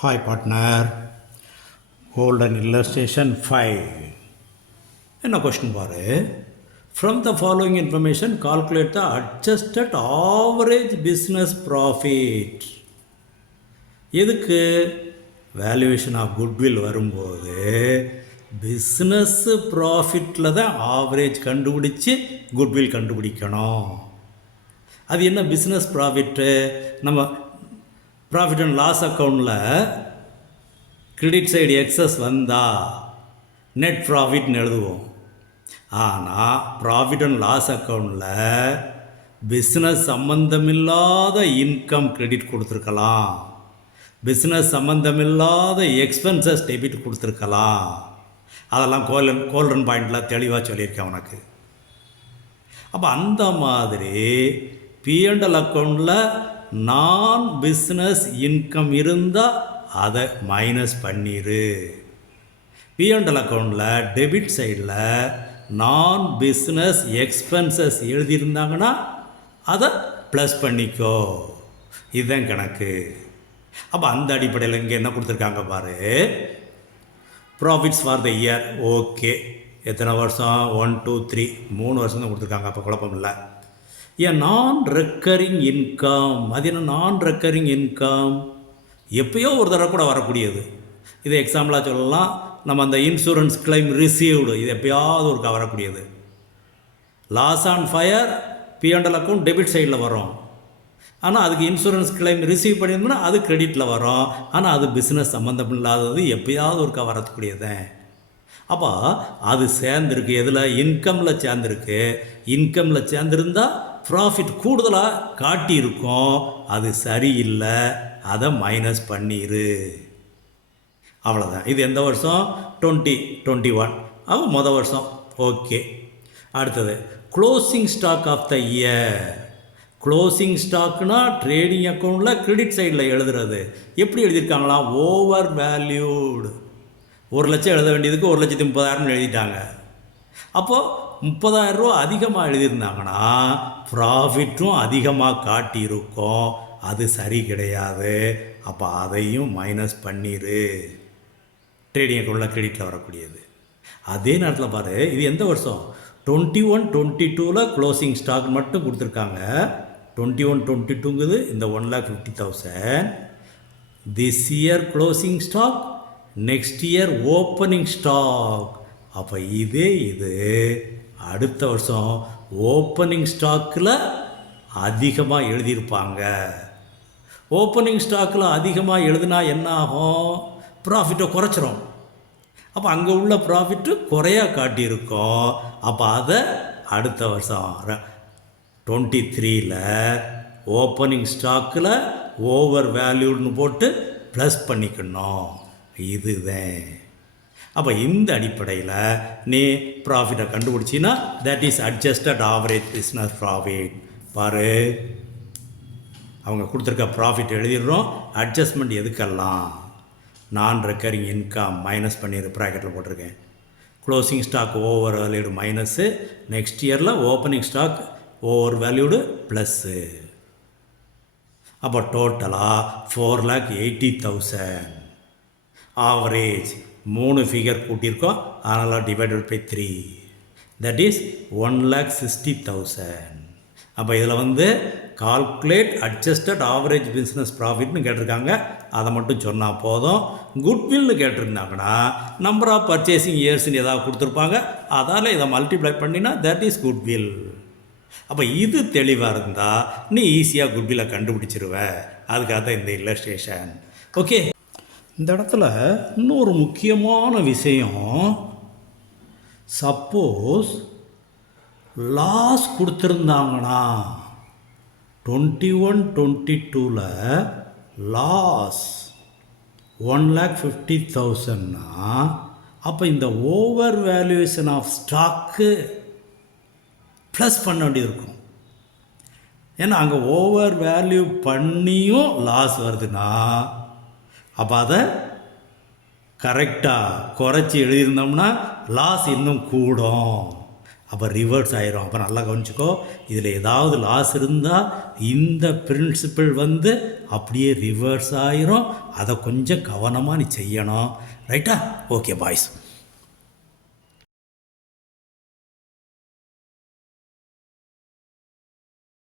Hi partner, hold an illustration 5. என்ன question பாரு. From the following information, calculate the adjusted average business profit. எதுக்கு valuation of goodwill வரும்போது business ப்ராஃபிட்டில் தான் average கண்டுபிடிச்சி goodwill கண்டுபிடிக்கணும். அது என்ன பிஸ்னஸ் ப்ராஃபிட்டு? நம்ம ப்ராஃபிட் அண்ட் லாஸ் அக்கௌண்ட்டில் கிரெடிட் சைடு எக்ஸஸ் வந்தால் நெட் ப்ராஃபிட்னு எழுதுவோம். ஆனால் ப்ராஃபிட் அண்ட் லாஸ் அக்கௌண்ட்டில் பிஸ்னஸ் சம்பந்தமில்லாத இன்கம் கிரெடிட் கொடுத்துருக்கலாம், பிஸ்னஸ் சம்பந்தமில்லாத எக்ஸ்பென்சஸ் டெபிட் கொடுத்துருக்கலாம். அதெல்லாம் கோல்டன் பாயிண்டில் தெளிவாக சொல்லியிருக்கேன் உனக்கு. அப்போ அந்த மாதிரி P&L அக்கௌண்ட்டில் நான் பிஸ்னஸ் இன்கம் இருந்தால் அதை மைனஸ் பண்ணிடு. P&L அக்கௌண்ட்டில் டெபிட் சைடில் நான் பிஸ்னஸ் எக்ஸ்பென்சஸ் எழுதியிருந்தாங்கன்னா அதை ப்ளஸ் பண்ணிக்கோ. இதுதான் கணக்கு. அப்போ அந்த அடிப்படையில் இங்கே என்ன கொடுத்துருக்காங்க பாரு. Profits for the year. Okay, எத்தனை வருஷம்? 1 2 3 3 வருஷம் தான் கொடுத்துருக்காங்க. அப்போ குழப்பம் இல்லை. ஏன் நான் ரெக்கரிங் இன்கம், அது என்ன நான் ரெக்கரிங் இன்கம்? எப்பயோ ஒரு தடவை கூட வரக்கூடியது. இது எக்ஸாம்பிளாக சொல்லலாம், நம்ம அந்த இன்சூரன்ஸ் கிளைம் ரிசீவ்டு, இது எப்பயாவது ஒருக்கா வரக்கூடியது. Loss on fire P&L account debit சைடில் வரும். ஆனால் அதுக்கு இன்சூரன்ஸ் கிளைம் ரிசீவ் பண்ணியிருந்தோம்னா அது கிரெடிட்டில் வரும். ஆனால் அது பிஸ்னஸ் சம்மந்தம் இல்லாதது, எப்பயாவது ஒருக்கா வரக்கூடியது. அப்போ அது சேர்ந்துருக்கு எதில்? இன்கமில் சேர்ந்துருக்கு. இன்கமில் சேர்ந்துருந்தால் ப்ராஃபிட் கூடுதலாக காட்டியிருக்கோம். அது சரியில்லை, அதை மைனஸ் பண்ணிடு. அவ்வளோதான். இது எந்த வருஷம்? 2021. அவன் மொதல் வருஷம். ஓகே. அடுத்தது closing stock of the year. Closing ஸ்டாக்னா ட்ரேடிங் அக்கௌண்ட்டில் கிரெடிட் சைடில் எழுதுறது. எப்படி எழுதியிருக்காங்களா? Over valued. 1 லட்சம் எழுத வேண்டியதுக்கு 1,30,000 எழுதிட்டாங்க. அப்போது 30,000 ரூபா அதிகமாக எழுதியிருந்தாங்கன்னா ப்ராஃபிட்டும் அதிகமாக காட்டியிருக்கோம். அது சரி கிடையாது. அப்போ அதையும் மைனஸ் பண்ணிடு. ட்ரேடிங் அக்கௌண்ட்டில் கிரெடிட்டில் வரக்கூடியது. அதே நேரத்தில் பாரு, இது எந்த வருஷம்? 21-22 க்ளோசிங் ஸ்டாக் மட்டும் கொடுத்துருக்காங்க. 21-22ங்குது இந்த 1,50,000. This year closing stock, next year opening stock. அப்போ இது அடுத்த வருஷம் ஓப்பனிங் ஸ்டாக்கில் அதிகமாக எழுதியிருப்பாங்க. ஓப்பனிங் ஸ்டாக்கில் அதிகமாக எழுதுனா என்ன ஆகும்? ப்ராஃபிட்டை குறைச்சிரும். அப்போ அங்கே உள்ள ப்ராஃபிட்டு குறையா காட்டியிருக்கோம். அப்போ அதை அடுத்த வருஷம் 23ல் ஓப்பனிங் ஸ்டாக்கில் ஓவர் வேல்யூன்னு போட்டு ப்ளஸ் பண்ணிக்கணும். இதுதான். அப்போ இந்த அடிப்படையில் நீ ப்ராஃபிட்டை கண்டுபிடிச்சின்னா that is adjusted average business profit. பாரு, அவங்க கொடுத்துருக்க ப்ராஃபிட் எழுதிடுறோம். அட்ஜஸ்ட்மெண்ட் எதுக்கெல்லாம்? நான் ரெக்கரிங் இன்கம் மைனஸ் பண்ணிடு, ப்ராக்கெட்டில் போட்டிருக்கேன். Closing stock over valued minus, next இயரில் opening stock over valued plus. அப்போ டோட்டலாக 4,80,000. ஆவரேஜ் 3 ஃபிகர் கூட்டியிருக்கோம், அதனால் டிவைடட் பை 3, தட் இஸ் 1,60,000. அப்போ இதில் கால்குலேட் அட்ஜஸ்டட் ஆவரேஜ் பிஸ்னஸ் ப்ராஃபிட்னு கேட்டிருக்காங்க. அதை மட்டும் சொன்னால் போதும். குட்வில்னு கேட்டிருந்தாங்கன்னா நம்பர் ஆஃப் பர்ச்சேசிங் இயர்ஸ்ன்னு ஏதாவது கொடுத்துருப்பாங்க. அதால் இதை மல்டிப்ளை பண்ணினா தட் இஸ் குட்வில். அப்போ இது தெளிவாக இருந்தால் நீ ஈஸியாக குட்வில்லை கண்டுபிடிச்சிருவ. அதுக்காக தான் இந்த இல்லஸ்ட்ரேஷன். ஓகே. இந்த இடத்துல இன்னொரு முக்கியமான விஷயம், சப்போஸ் லாஸ் கொடுத்துருந்தாங்கன்னா 21-22ல் லாஸ் 1,50,000னா அப்போ இந்த over valuation of stock plus பண்ண வேண்டியது இருக்கும். ஏன்னா அங்கே ஓவர் வேல்யூ பண்ணியும் லாஸ் வருதுன்னா அப்போ அதை கரெக்டாக குறைச்சி எழுதியிருந்தோம்னா லாஸ் இன்னும் கூடும். அப்போ ரிவர்ஸ் ஆயிரும். அப்போ நல்லா கவனிச்சுக்கோ, இதில் ஏதாவது லாஸ் இருந்தால் இந்த பிரின்சிபிள் வந்து அப்படியே ரிவர்ஸ் ஆயிரும். அதை கொஞ்சம் கவனமாக நீ செய்யணும். ரைட்டா? Okay boys.